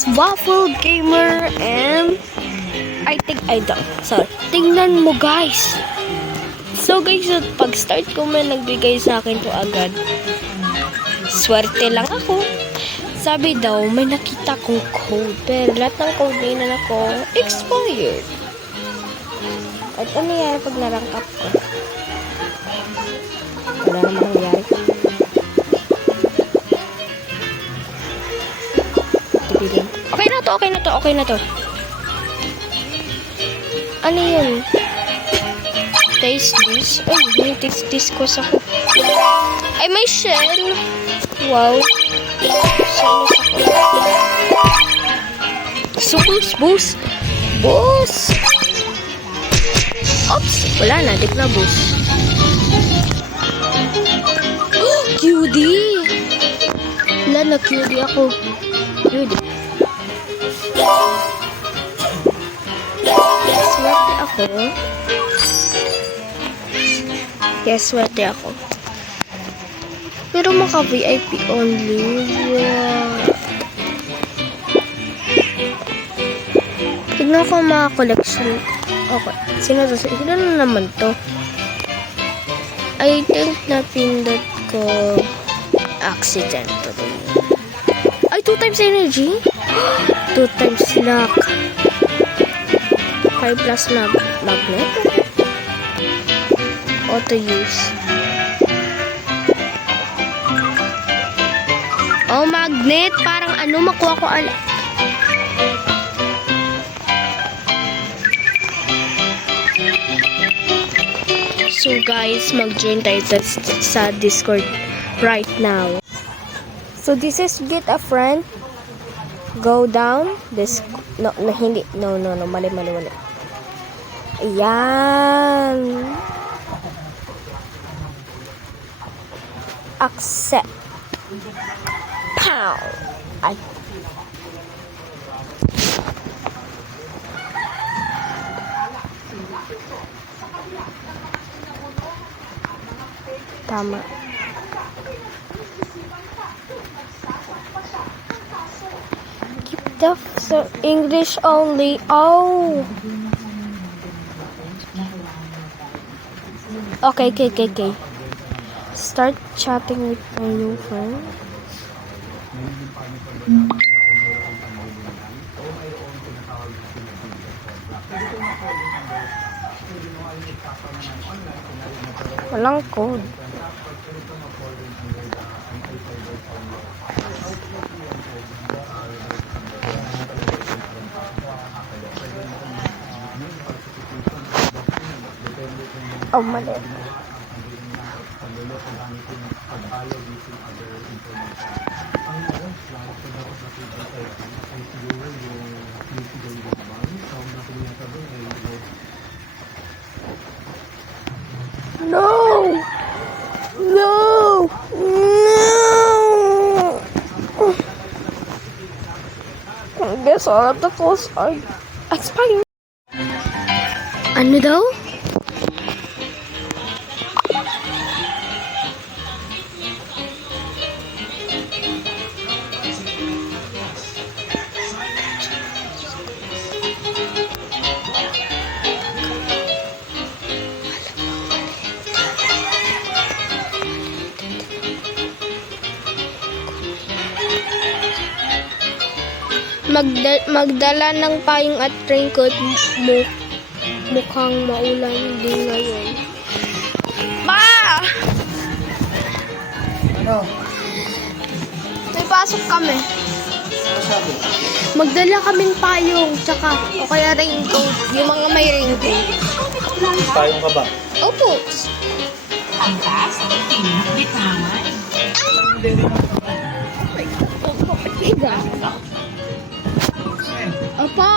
is Waffle Gamer and I don't. Sorry. Tingnan mo guys. So guys, pag start ko may nagbigay sa akin to agad. Swerte lang ako. Sabi daw, may nakita kong code. Pero lahat ng code na inan ako, expired. At ano nangyari pag na-rank up ko? Wala naman nangyari. Okay na to. Ano yun? Taste this? Ay, may taste this ko sa ko. Ay, may shell. Wow. Shell sa ko. So, boost. Oops. Wala na. Dik na boost. QD. Wala na QD ako. QD. Swerte ako. Pero maka VIP only. Wow. Tignan ko mga collection. Okay. Sino na naman to? I think napindot ko accident to. Ay, 2 times energy? 2 times luck. 5 plus magnet. Auto use. Oh, magnet. Parang ano, makuha ko So guys, mag-join tayo sa Discord right now. So this is get a friend. Go down. Hindi. No. Mali. Ayan. Accept. Pow. Ay. Tama. Keep the English only. Oh. Okay. Start chatting with my new friend. Walang code. Oh, mali. No! I guess all of the calls are expired. Ano daw? Magdala ng payong at raincoat mukhang maulan din ngayon. Ma! Ano? May pasok kami. Magdala kaming payong tsaka o kaya raincoat. Yung mga may raincoat. Payong ka ba? Opo. Ang taas ng bitawan. Opo. Higa. Opo.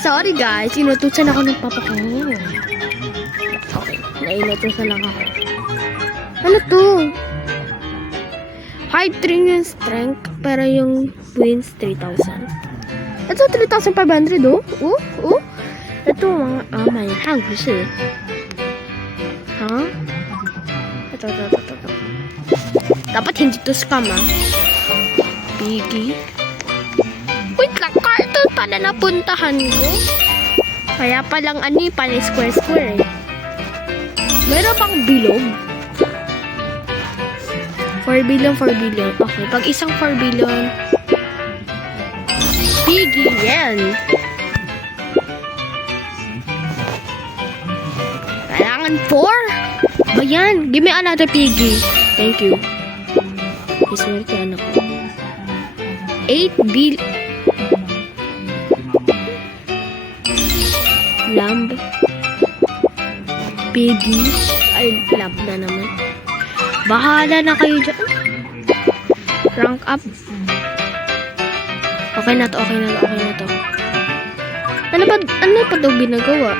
Sorry guys, inutusan ako ng papa ko. Okay, nainutusan lang ako. Ano to? 5 trillion strength, pero yung wins 3,000. Ito 3,500 oh. Ito mga may house eh. Ha? Ito. Dapat hindi to scam ah. Piggy. Wait lang, cartoon pala napuntahan ko. Kaya palang pala square eh. Meron pang bilog. 4 billion. Okay, pag isang 4 billion. Piggy, yan. Kailangan 4. Bayan, give me another piggy. Thank you. Iswerte anak ko. 8 billion. Lamb. Piggy. Ay, lamb na naman. Bahala na kayo dyan. Rank up. Okay na to. Ano pa daw ginagawa?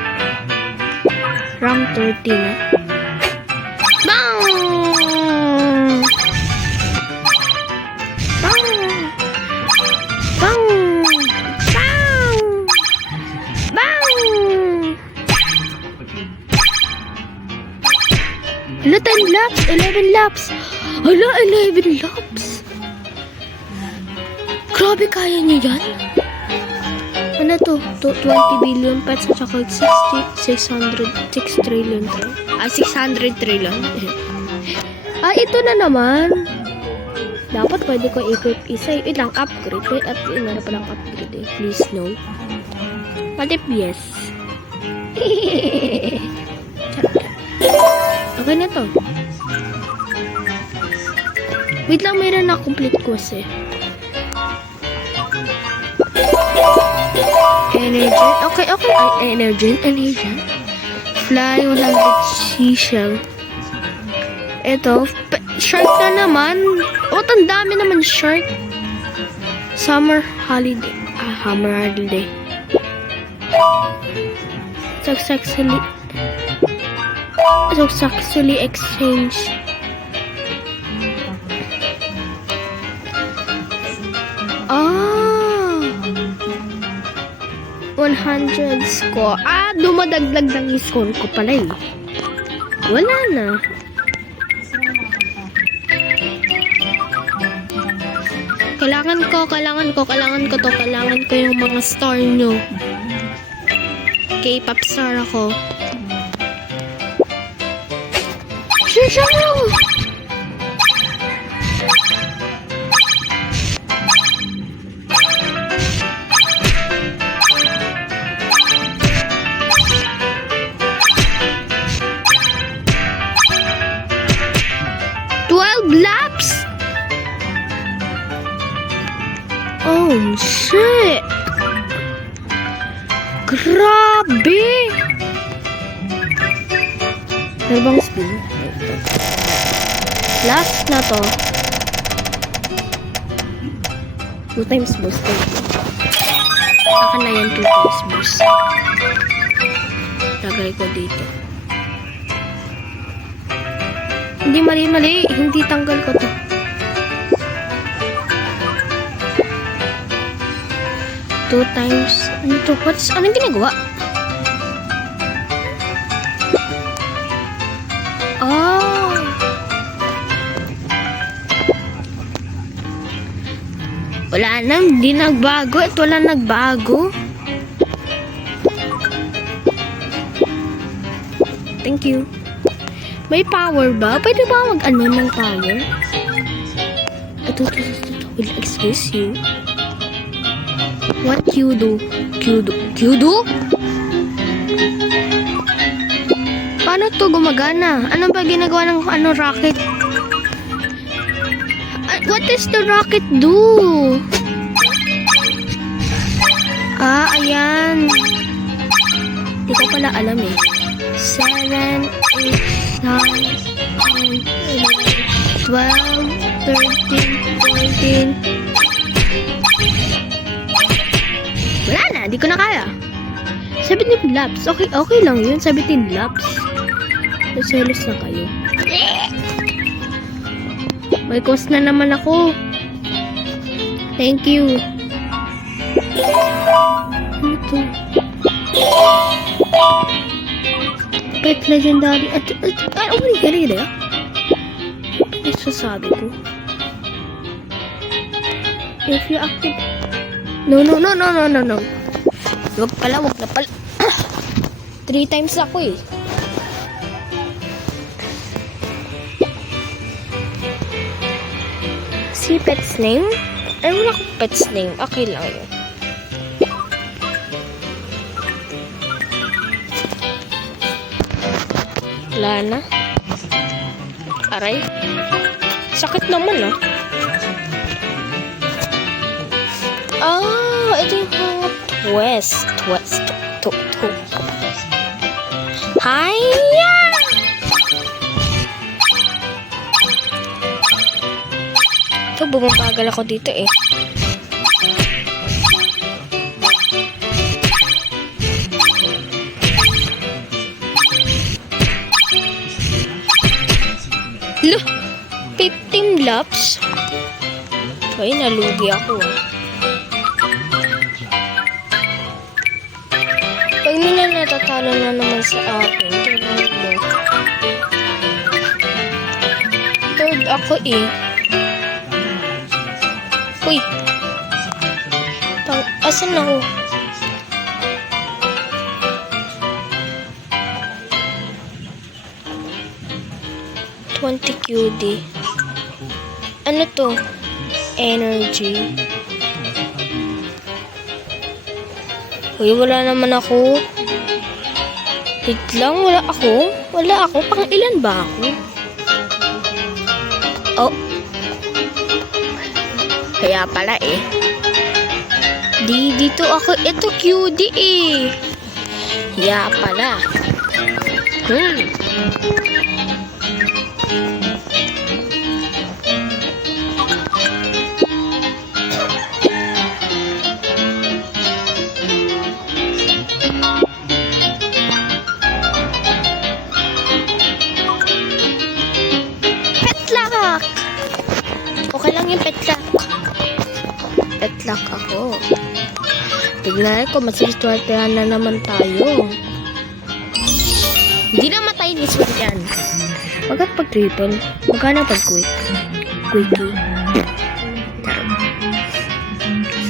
Rank 30 na. Bang! Hala, 10 laps, 11 laps. Hala, 11 laps. Grabe, kaya niya yan. Ano to? 20 billion pets at saka 6 trillion. 600 trillion. Ito na naman. Dapat pwede ko equip isa. Wait lang, upgrade. Wait, meron pa lang upgrade eh. Please, no. What if yes? Okay na to. Wait lang, mayroon na complete course eh. Energy. Okay. Energy. Fly 100 seashell. Ito. Shark na naman. Ang dami naman shark. Summer holiday. Summer holiday. Successfully exchange. Ah! 100 score. Dumadagdag ng score ko pala eh. Wala na. Kailangan ko yung mga star nyo. K-pop star ako. Shisha mo! Laps? Oh, shit! Grabe! Ano bang spin? Last na to. 2 times boost. Saka na yan 2 times boost. Lagay ko dito. Hindi mali. Hindi tanggal ko to. Two times. Ano to? Anong ginagawa? Wala na. Hindi nagbago. At wala nagbago. Thank you. May power ba? Pwede ba mag-ano ng power? Ito. Will excuse you. What you do? Q-do? Paano to gumagana? Ano ba ginagawa ng rocket? What does the rocket do? Ayan. Hindi ko pala alam eh. 7, 8, 9, 10, 11, 12, 13, 14. Wala na, di ko na 17 laps. Okay lang yun. 17 laps. Selos na kayo. May cost na naman ako. Thank you. Ano to? Pet legendary. Ano ba yung gano'n? Ano sasabi ko? If you active... No. Wag na pala. 3 times ako eh. Si pet's name? Ay, wala akong pet's name. Okay lang yun. Wala na. Aray. Sakit naman ah. Ito yung mga twist. Hiya! Ito, bumabagal ako dito eh. Look! 15 laps? Ay, nalugi ako ah. Pag may natatalo na naman sa akin, tingnan mo. Third ako eh. Uy! Asan ako? $20 QD. Ano to? Energy. Uy, wala naman ako. Wait lang, wala ako. Pang ilan ba ako? Oh. Kaya pala eh. Dito ako. Ito QD eh. Kaya pala. Okay lang yung petlock. Petlock ako. Tignan ko, masisweltehan na naman tayo. Hindi na matay ni Sweet yan. Magkat pag triple, magkano pag quick? Quickie.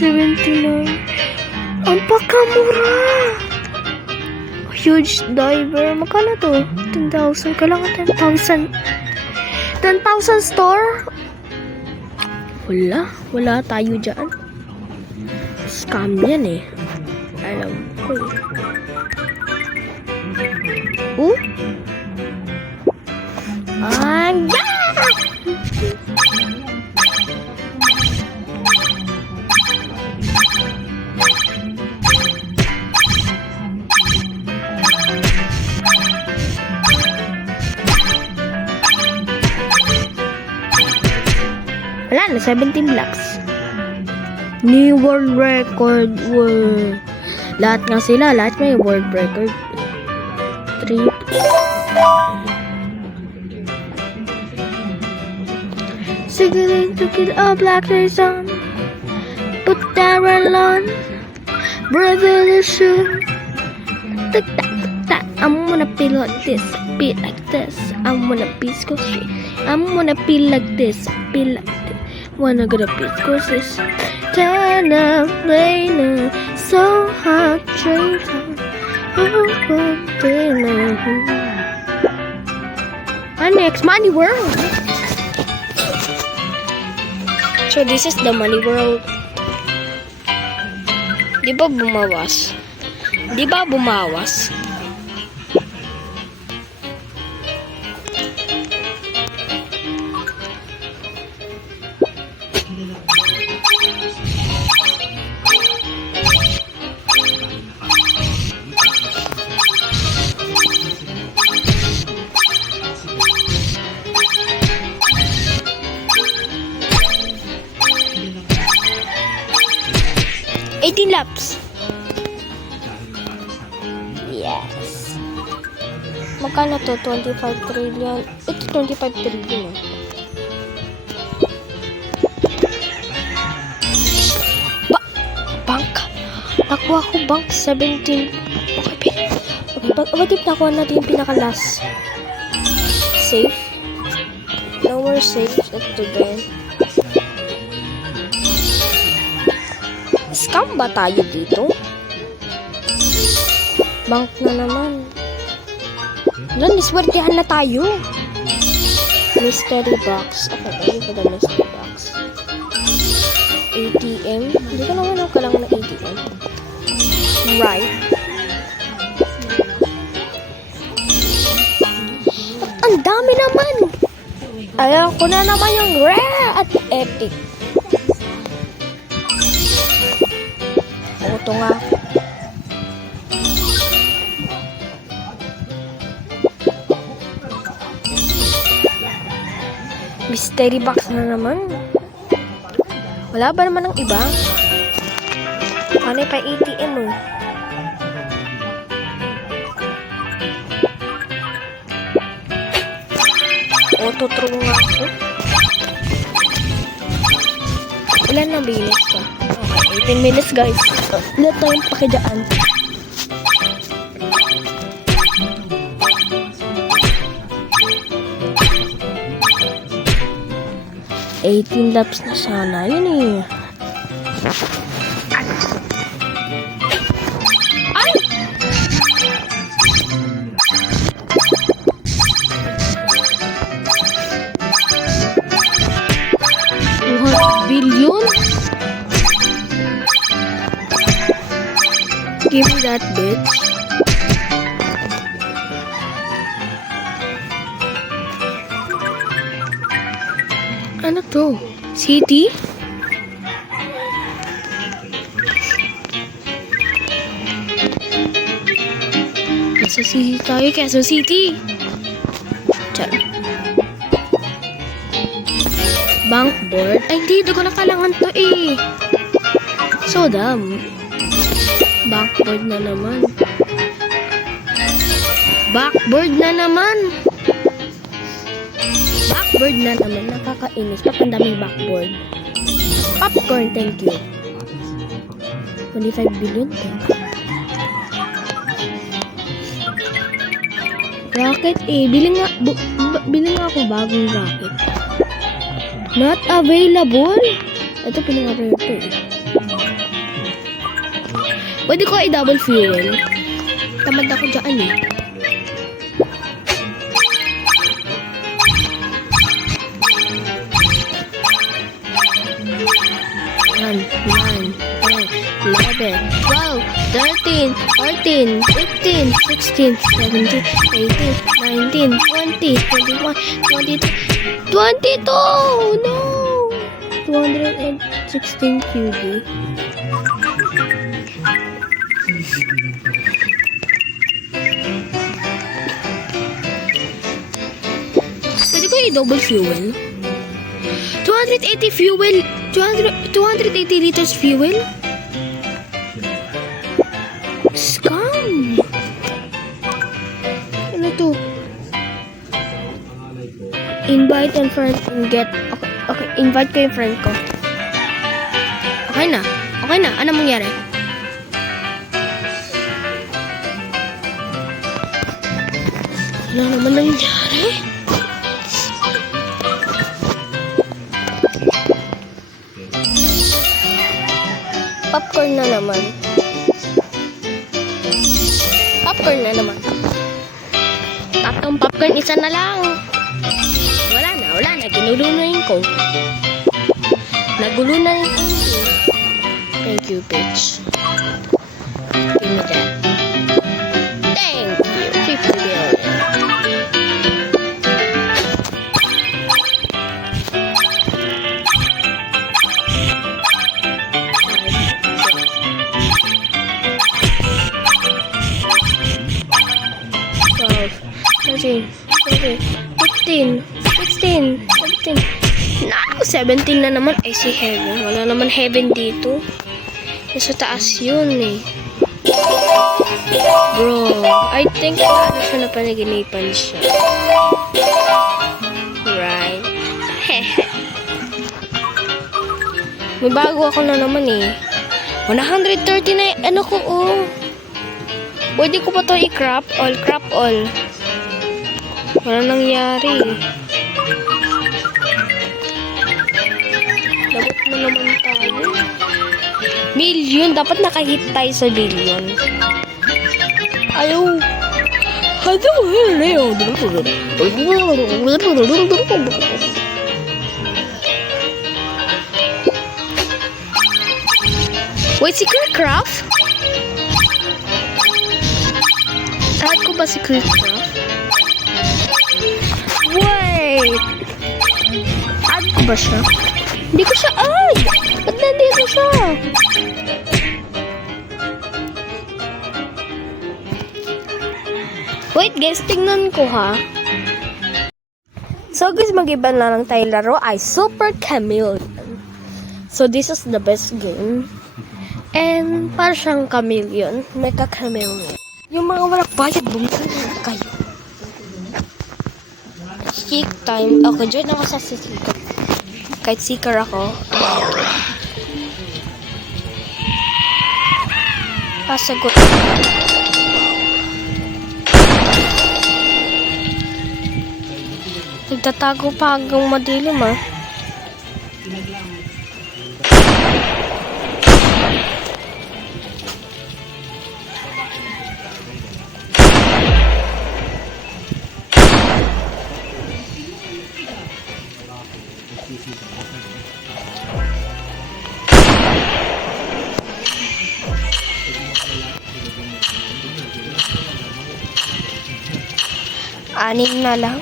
79. Ang pakamura! Huge diver. Magkano to? 10,000. Kailangan 10,000. 10,000 store? Wala tayo dyan. Scam yan eh. Alam ko eh. Wala na, 17 laps. New world record. Lahat nga sila, lahat may world record. 3. Cigarette to get a black face on. Put that roll on. Revolution. I'm gonna be like this, be like this. I'm gonna be so straight. I'm gonna be like this, be like this. Wanna get a bit cause turn up later. So hot, straight on. My next Money World. So this is the Money World. Di ba bumawas? 18 laps. Magkano to? 25 trillion. Ito 25 trillion. Bank. Nakuha ko bank 17. Okay. What if nakuha natin yung pinaka-last? Safe. Lower safe. Ito din. Scam ba tayo dito? Bank na naman. Doon, niswertihan na tayo. Mystery box. Okay, ayun ko na mystery box. ATM. Hindi ko naman ako kailangan ng ATM. Right. Ang dami naman! Ayaw ko na naman yung rare at epic. Ito nga. Mystery box na naman. Wala ba naman ng iba? Ano pa ATM mo? Auto-throw nga ako. Ilan na minutes pa? Okay, 18 minutes guys. Wala tayong pakidaan. $18 laps na sana. Yun eh. Ay! $200 billion? Give me that, bitch. Ano to? City? Quezon City tayo, Quezon City. Diyan. Bankboard? Ay, hindi. Hindi ko na kailangan to eh. So dumb. Backboard na naman. Backboard na naman. Backboard na naman. Nakakainis. Papandaming backboard. Popcorn, thank you. 25 billion. Rocket eh. Biling nga akong bagong rocket. Not available? Ito pinang-available ko eh. Pwede ko i-double fuel. Tamad ako dyan eh. One, 11, 12, 13, 14, 15, 16, 17, 18, 19, 20, 21, 22, 22! No! 216 QB. Pwede ko i-double fuel? 280 fuel? 280 liters fuel? Scam! Ano to? Invite and friend and get... Okay, invite ko yung friend ko. Okay na. Okay na. Ano mangyari? Ano naman nangyari? Popcorn na naman. Popcorn na naman. Tatlong popcorn, isa na lang. Wala na. Ginulo na yung ko. Nagulo na yung konti. Thank you, bitch. Give me that. Thank you. 50 billion. Okay, 15, 16, 17. Naku, 17 na naman. Ay, si Heaven. Wala naman Heaven dito. Sa taas yun eh. Bro, I think ano siya na panaginipan siya. Right? May bago ako na naman eh. 130 na ano ko oh. Pwede ko pa to i-crop all, crop all. Wala nangyari. Dapat na naman tayo. Million. Dapat nakahit tayo sa billion. Ayaw. Hado. Wait, secret craft? Add ko ba secret craft? Wait! Add ko ba siya? Hindi ko siya add! Ba't nandito siya? Wait guys, tingnan ko ha. So guys, mag-iba na lang tayo laro ay Super Chameleon. So this is the best game. And para siyang chameleon, mecha chameleon. Yung mga walang bayad, bumili na kayo. Seek time. Okay, join ako sa seeker. Kahit seeker ako. Pasagot. Nagtatago pa hanggang madilim ah. Anim na lang.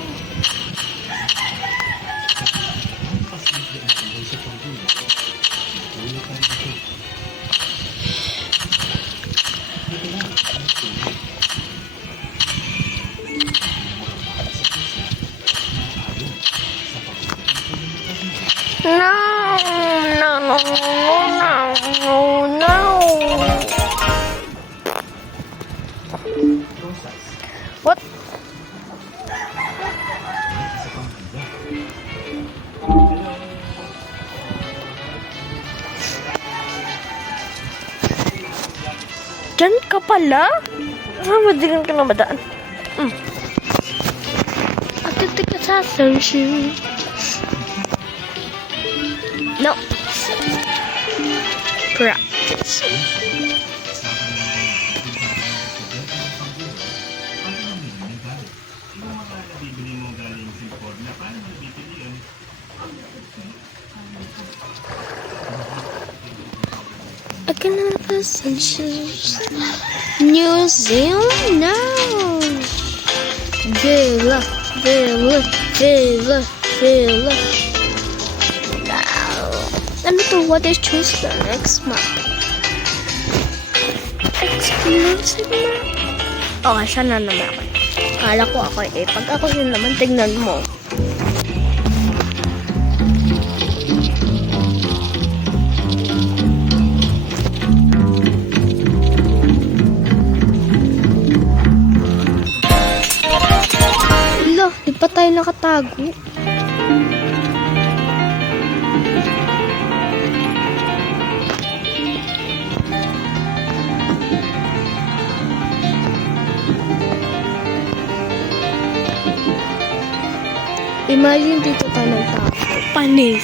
No. What? Diyan ka pala? Madilim ka na madaan. Atitik ka sa sunshine. No. Practice. I can have sunshine. Museum now. Villa. Ano to? What is choose the next map? Exclusive map? Okay, siya na naman. Kala ko ako eh. Pag ako yun naman, tignan mo. Hala, di pa tayo nakatago. Imagine dito tayo nagtago. Panis.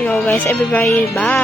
You know guys, everybody, bye.